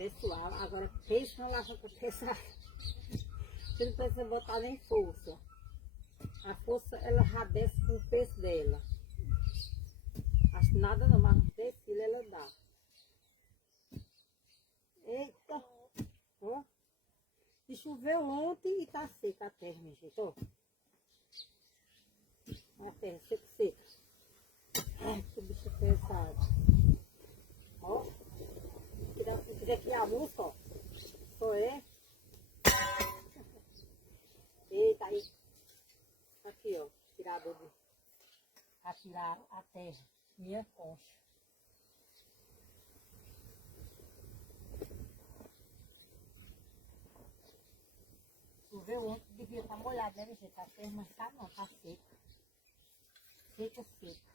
Pessoal, agora pensa na lava para pesar. Você não precisa botar nem força. A força ela já desce com o peso dela. Acho que nada não, mas uns 10 quilos ela dá. Eita! Ó. E choveu ontem e tá seca a terra, minha gente, ó. A terra seca, seca. Ai, que bicho pesado. Ó. Se quiser criar a música, ó. Só é. Eita, aí. Aqui, ó. Tirador de... Pra tirar a terra. Minha concha. Choveu ontem, devia estar molhado, né, gente? A terra, mas tá não, tá seca. Seca, seca.